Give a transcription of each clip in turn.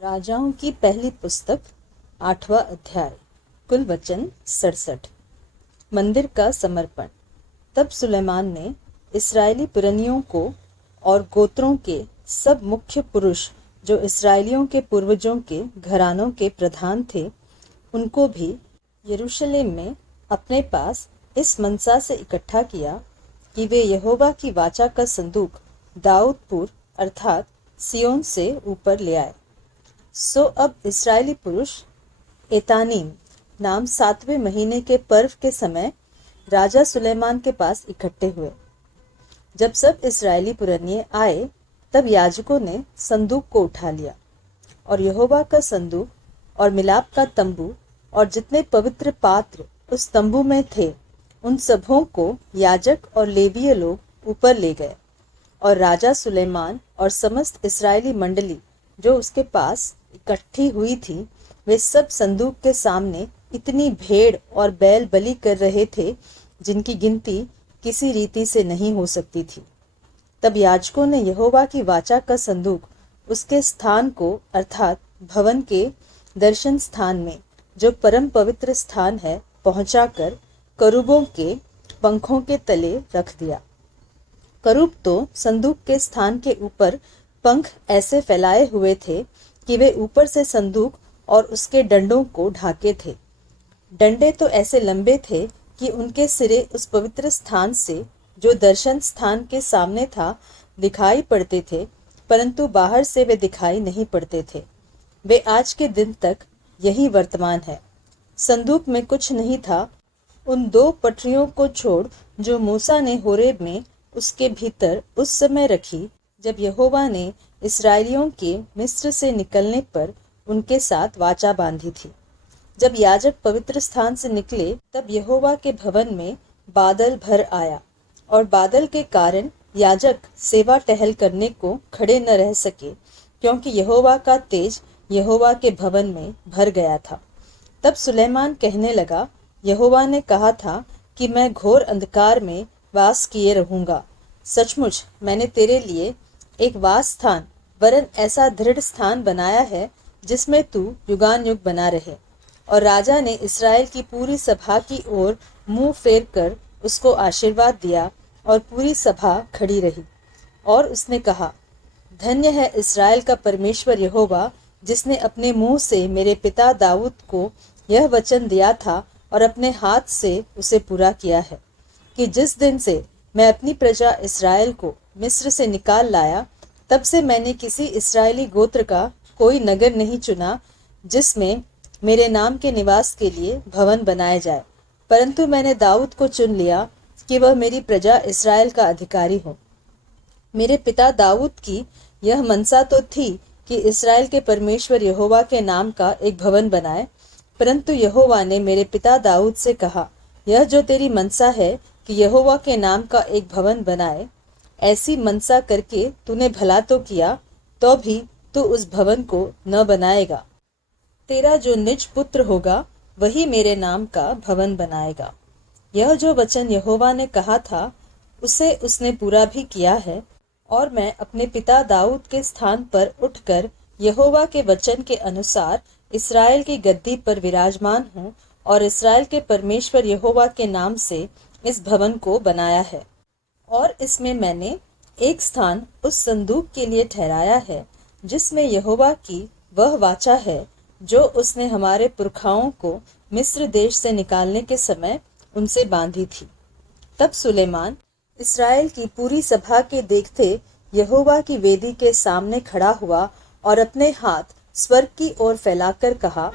राजाओं की पहली पुस्तक 8वां अध्याय। कुल वचन 67। मंदिर का समर्पण। तब सुलेमान ने इस्राएली पुरनियों को और गोत्रों के सब मुख्य पुरुष जो इस्राएलियों के पूर्वजों के घरानों के प्रधान थे, उनको भी यरूशलेम में अपने पास इस मनसा से इकट्ठा किया कि वे यहोवा की वाचा का संदूक दाऊदपुर अर्थात सिय्योन से ऊपर ले आए। सो अब इस्राएली पुरुष एतानीम नाम 7वें महीने के पर्व के समय राजा सुलेमान के पास इकट्ठे हुए। जब सब इस्राएली पुरनिये आए, तब याजकों ने संदूक को उठा लिया और यहोवा का संदूक और मिलाप का तंबू और जितने पवित्र पात्र उस तंबू में थे, उन सबों को याजक और लेवीय लोग ऊपर ले गए। और राजा सुलेमान और समस्त इस्राएली मंडली जो उसके पास इकट्ठी हुई थी, वे सब संदूक के सामने इतनी भेड़ और बैल बलि कर रहे थे जिनकी गिनती किसी रीति से नहीं हो सकती थी। तब याजकों ने यहोवा की वाचा का संदूक उसके स्थान को अर्थात भवन के दर्शन स्थान में, जो परम पवित्र स्थान है, पहुंचाकर करूबों के पंखों के तले रख दिया। करूब तो संदूक के स्थान के ऊपर पंख ऐसे फैलाए हुए थे कि वे ऊपर से संदूक और उसके डंडों को ढाके थे। डंडे तो ऐसे लंबे थे कि उनके सिरे उस पवित्र स्थान से, जो दर्शन स्थान के सामने था, दिखाई पड़ते थे, परंतु बाहर से वे दिखाई नहीं पड़ते थे। वे आज के दिन तक यही वर्तमान है। संदूक में कुछ नहीं था, उन 2 पटरियों को छोड़ जो मूसा ने होरेब में उसके भीतर उस समय रखी, जब यहोवा ने इस्राएलियों के मिस्र से निकलने पर उनके साथ वाचा बांधी थी। जब याजक पवित्र स्थान से निकले, तब यहोवा के भवन में बादल भर आया, और बादल के कारण याजक सेवा टहल करने को खड़े न रह सके, क्योंकि यहोवा का तेज यहोवा के भवन में भर गया था। तब सुलेमान कहने लगा, यहोवा ने कहा था कि मैं घोर अंधकार में वास किए रहूंगा। सचमुच मैंने तेरे लिए एक वास स्थान वरन ऐसा दृढ़ स्थान बनाया है जिसमें तू युगान युग बना रहे। और राजा ने इस्राएल की पूरी सभा की ओर मुंह फेर कर उसको आशीर्वाद दिया, और पूरी सभा खड़ी रही। और उसने कहा, धन्य है इस्राएल का परमेश्वर यहोवा, जिसने अपने मुंह से मेरे पिता दाऊद को यह वचन दिया था और अपने हाथ से उसे पूरा किया है, कि जिस दिन से मैं अपनी प्रजा इस्राएल को मिस्र से निकाल लाया, तब से मैंने किसी इस्राएली गोत्र का कोई नगर नहीं चुना जिसमें मेरे नाम के निवास के लिए भवन बनाए जाए, परंतु मैंने दाऊद को चुन लिया कि वह मेरी प्रजा इस्राएल का अधिकारी हो। मेरे पिता दाऊद की यह मनसा तो थी कि इस्राएल के परमेश्वर यहोवा के नाम का एक भवन बनाए, परंतु यहोवा ने मेरे पिता दाऊद से कहा, यह जो तेरी मनसा है कि यहोवा के नाम का एक भवन बनाए, ऐसी मनसा करके तूने भला तो किया, तो भी तू उस भवन को न बनाएगा। तेरा जो निज पुत्र होगा वही मेरे नाम का भवन बनाएगा। यह जो वचन यहोवा ने कहा था, उसे उसने पूरा भी किया है। और मैं अपने पिता दाऊद के स्थान पर उठकर यहोवा के वचन के अनुसार इस्राएल की गद्दी पर विराजमान हूँ, और इस्राएल के परमेश्वर यहोवा के नाम से इस भवन को बनाया है। और इसमें मैंने एक स्थान उस संदूक के लिए ठहराया है, जिसमें यहोवा की वह वाचा है जो उसने हमारे पुरखाओं को मिस्र देश से निकालने के समय उनसे बांधी थी। तब सुलेमान इस्राएल की पूरी सभा के देखते यहोवा की वेदी के सामने खड़ा हुआ और अपने हाथ स्वर्ग की ओर फैलाकर कहा,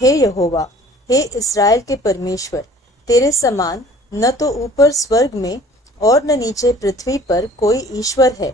हे यहोवा, हे इस्राएल के परमेश्वर, तेरे समान न तो ऊपर स्वर्ग में और न नीचे पृथ्वी पर कोई ईश्वर है।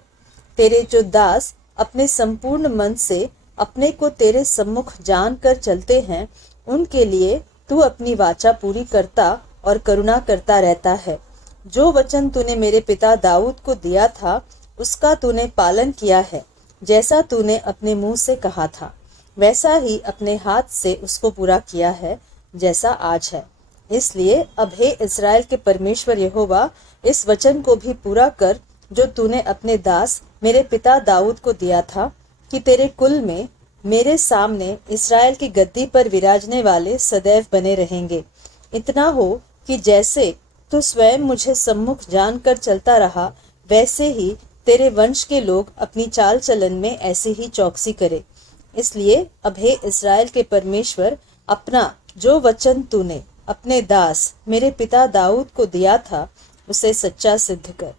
तेरे जो दास अपने संपूर्ण मन से अपने को तेरे सम्मुख जान कर चलते हैं, उनके लिए तू अपनी वाचा पूरी करता और करुणा करता रहता है। जो वचन तूने मेरे पिता दाऊद को दिया था, उसका तूने पालन किया है। जैसा तूने अपने मुंह से कहा था, वैसा ही अपने हाथ से उसको पूरा किया है, जैसा आज है। इसलिए अब हे इस्राएल के परमेश्वर यहोवा, इस वचन को भी पूरा कर जो तूने अपने दास मेरे पिता दाऊद को दिया था, कि तेरे कुल में मेरे सामने इस्राएल की गद्दी पर विराजने वाले सदैव बने रहेंगे। इतना हो कि जैसे तू स्वयं मुझे सम्मुख जानकर चलता रहा, वैसे ही तेरे वंश के लोग अपनी चाल चलन में ऐसे ही चौकसी करे। इसलिए अब हे इस्राएल के परमेश्वर, अपना जो वचन तूने अपने दास मेरे पिता दाऊद को दिया था, उसे सच्चा सिद्ध कर।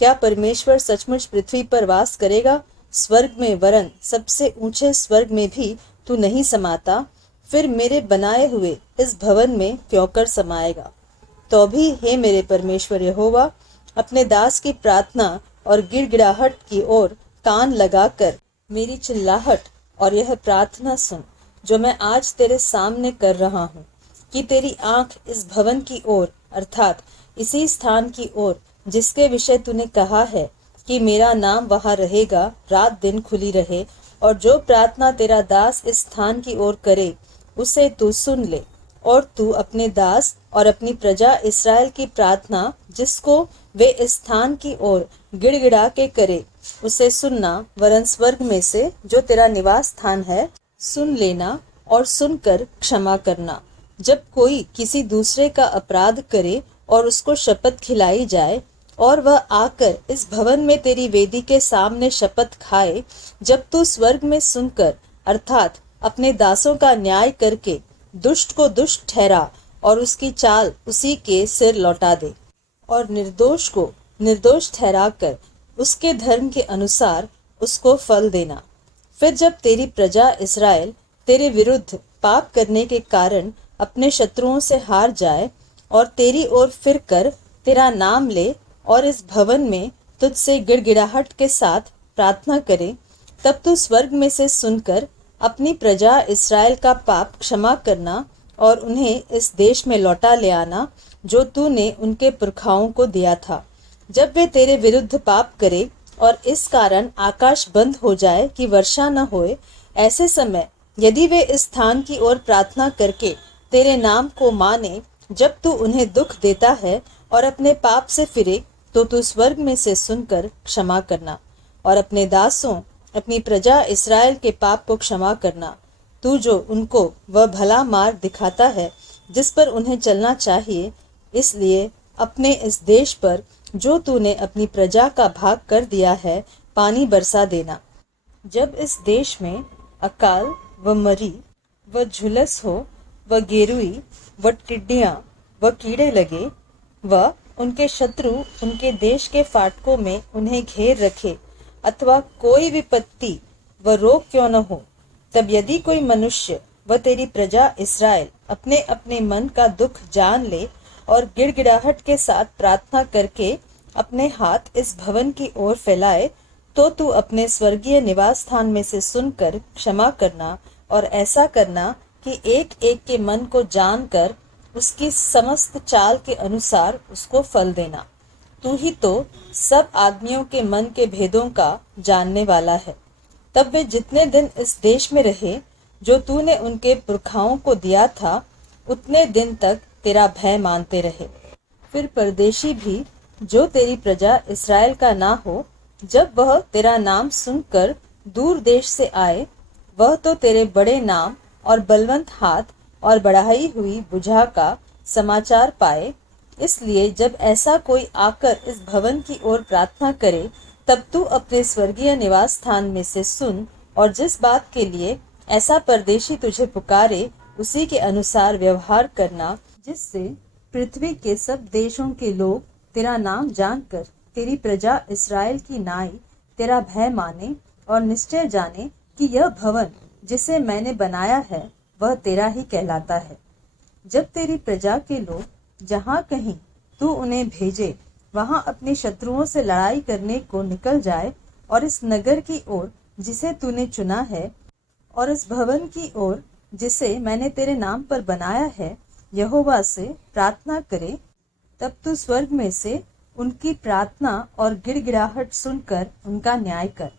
क्या परमेश्वर सचमुच पृथ्वी पर वास करेगा? स्वर्ग में, वरन सबसे ऊंचे स्वर्ग में भी तू नहीं समाता। फिर मेरे बनाए हुए इस भवन में क्यों कर समाएगा? तो भी हे मेरे परमेश्वर यहोवा, अपने दास की प्रार्थना और गिड़गिड़ाहट की ओर कान लगाकर मेरी चिल्लाहट और यह प्रार्थना सुन, जो मैं आज तेरे सामने कर रहा हूँ, कि तेरी आंख इस भवन की ओर, अर्थात इसी स्थान की ओर जिसके विषय तूने कहा है कि मेरा नाम वहां रहेगा, रात दिन खुली रहे, और जो प्रार्थना तेरा दास इस स्थान की ओर करे उसे तू सुन ले। और तू अपने दास और अपनी प्रजा इस्राएल की प्रार्थना जिसको वे इस स्थान की ओर गिड़गिड़ा के करे, उसे सुनना, वरन स्वर्ग में से जो तेरा निवास स्थान है सुन लेना और सुनकर क्षमा करना। जब कोई किसी दूसरे का अपराध करे और उसको शपथ खिलाई जाए, और वह आकर इस भवन में तेरी वेदी के सामने शपथ खाए, जब तू स्वर्ग में सुनकर, अर्थात अपने दासों का न्याय करके दुष्ट को दुष्ट ठहरा और उसकी चाल उसी के सिर लौटा दे, और निर्दोष को निर्दोष ठहरा कर उसके धर्म के अनुसार उसको फल देना। फिर जब तेरी प्रजा इस्राएल तेरे विरुद्ध पाप करने के कारण अपने शत्रुओं से हार जाए और तेरी ओर फिर कर तेरा नाम ले और इस भवन में तुझसे गिड़गिड़ाहट के साथ प्रार्थना करे, तब तू स्वर्ग में से सुनकर अपनी प्रजा इस्राएल का पाप क्षमा करना और उन्हें इस देश में लौटा ले आना जो तूने उनके पुरखाओं को दिया था। जब वे तेरे विरुद्ध पाप करे और इस कारण आकाश बंद हो जाए कि वर्षा न होए, ऐसे समय यदि वे इस स्थान की ओर प्रार्थना करके तेरे नाम को माने, जब तू उन्हें दुख देता है और अपने पाप से फिरे, तो तू स्वर्ग में से सुनकर क्षमा करना और अपने दासों अपनी प्रजा इस्राएल के पाप को क्षमा करना। तू जो उनको वह भला मार्ग दिखाता है जिस पर उन्हें चलना चाहिए, इसलिए अपने इस देश पर जो तूने अपनी प्रजा का भाग कर दिया है पानी बरसा देना। जब इस देश में अकाल व मरी व झुलस हो व गेरुई व टिड्डियां व कीड़े लगे व उनके शत्रु उनके देश के फाटकों में उन्हें घेर रखे, अथवा कोई विपत्ति व रोग क्यों न हो, तब यदि कोई मनुष्य व तेरी प्रजा इस्राएल अपने अपने मन का दुख जान ले और गिड़गिड़ाहट के साथ प्रार्थना करके अपने हाथ इस भवन की ओर फैलाए, तो तू अपने स्वर्गीय निवास स्थान में से सुनकर क्षमा करना और ऐसा करना कि एक एक के मन को जानकर उसकी समस्त चाल के अनुसार उसको फल देना। तू ही तो सब आदमियों के मन के भेदों का जानने वाला है। तब वे जितने दिन इस देश में रहे जो तूने उनके पुरखाओं को दिया था, उतने दिन तक तेरा भय मानते रहे। फिर परदेशी भी जो तेरी प्रजा इस्राएल का ना हो, जब वह तेरा नाम सुनकर दूर देश से आए, वह तो तेरे बड़े नाम और बलवंत हाथ और बढ़ाई हुई भुजा का समाचार पाए। इसलिए जब ऐसा कोई आकर इस भवन की ओर प्रार्थना करे, तब तू अपने स्वर्गीय निवास स्थान में से सुन, और जिस बात के लिए ऐसा परदेशी तुझे पुकारे उसी के अनुसार व्यवहार करना, जिससे पृथ्वी के सब देशों के लोग तेरा नाम जानकर तेरी प्रजा इस्राएल की नाई तेरा भय माने और निश्चय जाने कि यह भवन जिसे मैंने बनाया है वह तेरा ही कहलाता है। जब तेरी प्रजा के लोग जहाँ कहीं तू उन्हें भेजे वहां अपने शत्रुओं से लड़ाई करने को निकल जाए और इस नगर की ओर जिसे तूने चुना है और इस भवन की ओर जिसे मैंने तेरे नाम पर बनाया है यहोवा से प्रार्थना करे, तब तू स्वर्ग में से उनकी प्रार्थना और गिड़गिड़ाहट सुनकर उनका न्याय कर।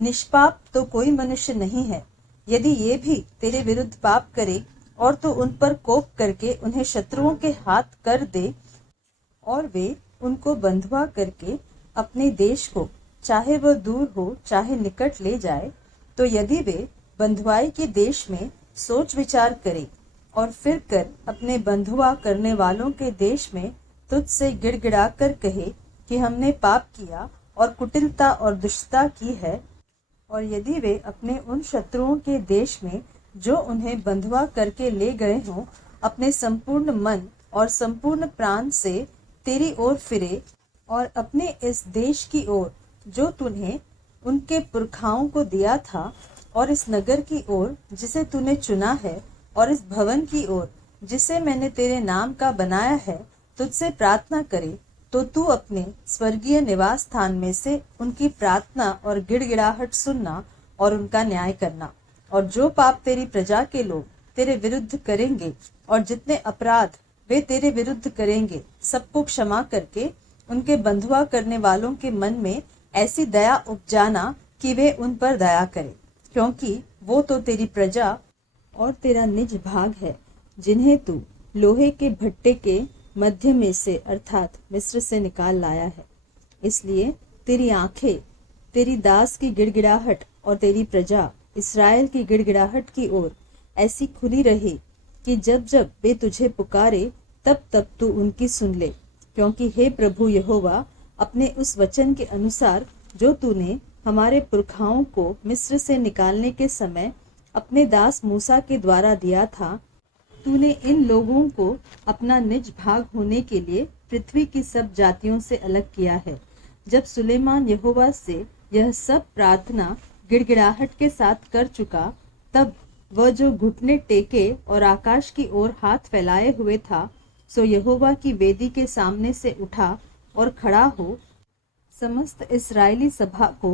निष्पाप तो कोई मनुष्य नहीं है। यदि ये भी तेरे विरुद्ध पाप करे और तू उन पर कोप करके उन्हें शत्रुओं के हाथ कर दे और वे उनको बंधुआ करके अपने देश को चाहे वह दूर हो चाहे निकट ले जाए, तो यदि वे बंधुआई के देश में सोच विचार करे और फिर कर अपने बंधुआ करने वालों के देश में तुझसे गिड़गिड़ा कर कहे कि हमने पाप किया और कुटिलता और दुष्टता की है, और यदि वे अपने उन शत्रुओं के देश में जो उन्हें बंधुआ करके ले गए हों अपने संपूर्ण मन और संपूर्ण प्राण से तेरी ओर फिरे और अपने इस देश की ओर जो तूने उनके पुरखाओं को दिया था और इस नगर की ओर जिसे तूने चुना है और इस भवन की ओर जिसे मैंने तेरे नाम का बनाया है तुझसे प्रार्थना करे, तो तू अपने स्वर्गीय निवास स्थान में से उनकी प्रार्थना और गिड़गिड़ाहट सुनना और उनका न्याय करना। और जो पाप तेरी प्रजा के लोग तेरे विरुद्ध करेंगे और जितने अपराध वे तेरे विरुद्ध करेंगे सबको क्षमा करके उनके बंधुआ करने वालों के मन में ऐसी दया उपजाना कि वे उन पर दया करें, क्योंकि वो तो तेरी प्रजा और तेरा निज भाग है, जिन्हें तू लोहे के भट्टे के मध्य में से अर्थात मिस्र से निकाल लाया है। इसलिए तेरी आंखें तेरी दास की गिड़गिड़ाहट और तेरी प्रजा इस्राएल की गिड़गिड़ाहट की ओर ऐसी खुली रहे कि जब जब वे तुझे पुकारे तब तब तू उनकी सुन ले, क्योंकि हे प्रभु यहोवा, अपने उस वचन के अनुसार जो तूने हमारे पुरखाओं को मिस्र से निकालने के समय अपने दास मूसा के द्वारा दिया था, तूने इन लोगों को अपना निज भाग होने के लिए पृथ्वी की सब जातियों से अलग किया है। जब सुलेमान यहोवा से यह सब प्रार्थना गिड़गिड़ाहट के साथ कर चुका, तब वह जो घुटने टेके और आकाश की ओर हाथ फैलाए हुए था, सो यहोवा की वेदी के सामने से उठा और खड़ा हो समस्त इस्राएली सभा को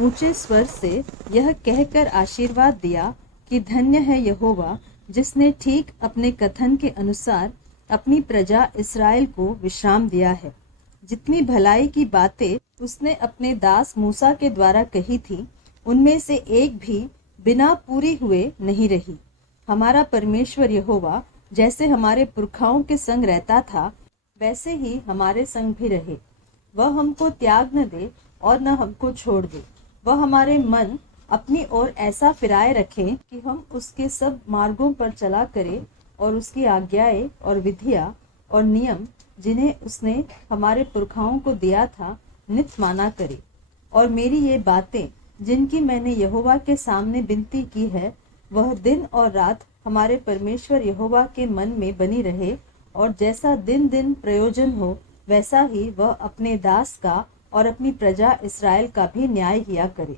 ऊंचे स्वर से यह कहकर आशीर्वाद दिया कि धन्य है यहोवा, जिसने ठीक अपने कथन के अनुसार अपनी प्रजा इस्राएल को विश्राम दिया है। जितनी भलाई की बातें उसने अपने दास मूसा के द्वारा कही थी, उनमें से एक भी बिना पूरी हुए नहीं रही। हमारा परमेश्वर यहोवा जैसे हमारे पुरखाओं के संग रहता था, वैसे ही हमारे संग भी रहे। वह हमको त्याग न दे और न हमको छोड़ दे। वह हमारे मन अपनी ओर ऐसा फिराए रखे कि हम उसके सब मार्गों पर चला करें और उसकी आज्ञाएं और विधियां और नियम जिन्हें उसने हमारे पुरखाओं को दिया था नित माना करे। और मेरी ये बातें जिनकी मैंने यहोवा के सामने विनती की है, वह दिन और रात हमारे परमेश्वर यहोवा के मन में बनी रहे, और जैसा दिन दिन प्रयोजन हो वैसा ही वह अपने दास का और अपनी प्रजा इस्राएल का भी न्याय किया करे।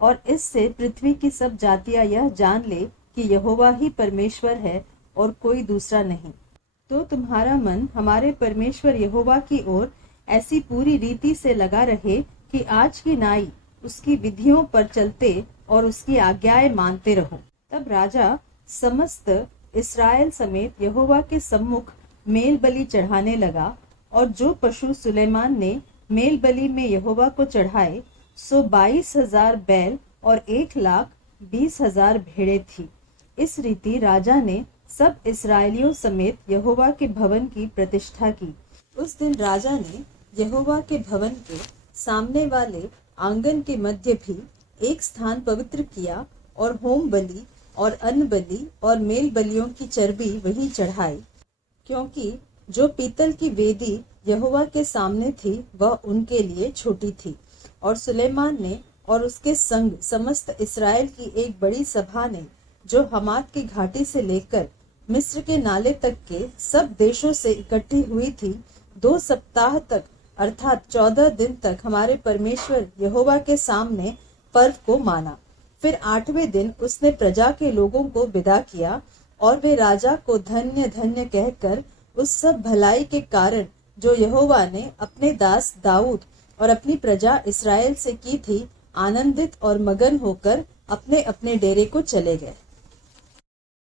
और इससे पृथ्वी की सब जातियां यह जान ले कि यहोवा ही परमेश्वर है और कोई दूसरा नहीं। तो तुम्हारा मन हमारे परमेश्वर यहोवा की ओर ऐसी पूरी रीति से लगा रहे कि आज की नाई उसकी विधियों पर चलते और उसकी आज्ञाएं मानते रहो। तब राजा समस्त इस्राएल समेत यहोवा के सम्मुख मेल बलि चढ़ाने लगा, और जो पशु सुलेमान ने मेल बलि में यहोवा को चढ़ाए सो 22,000 बैल और 1,20,000 भेड़ें थी। इस रीति राजा ने सब इस्राएलियों समेत यहोवा के भवन की प्रतिष्ठा की। उस दिन राजा ने यहोवा के भवन के सामने वाले आंगन के मध्य भी एक स्थान पवित्र किया, और होम बलि और अन्न बलि और मेल बलियों की चर्बी वहीं चढ़ाई, क्योंकि जो पीतल की वेदी यहोवा के सामने थी वह उनके लिए छोटी थी। और सुलेमान ने और उसके संग समस्त इस्राएल की एक बड़ी सभा ने, जो हमात की घाटी से लेकर मिस्र के नाले तक के सब देशों से इकट्ठी हुई थी, 2 सप्ताह तक अर्थात 14 दिन तक हमारे परमेश्वर यहोवा के सामने पर्व को माना। फिर 8वें दिन उसने प्रजा के लोगों को विदा किया, और वे राजा को धन्य धन्य कहकर उस सब भलाई के कारण जो यहोवा ने अपने दास दाऊद और अपनी प्रजा इस्राएल से की थी, आनंदित और मगन होकर अपने अपने डेरे को चले गए।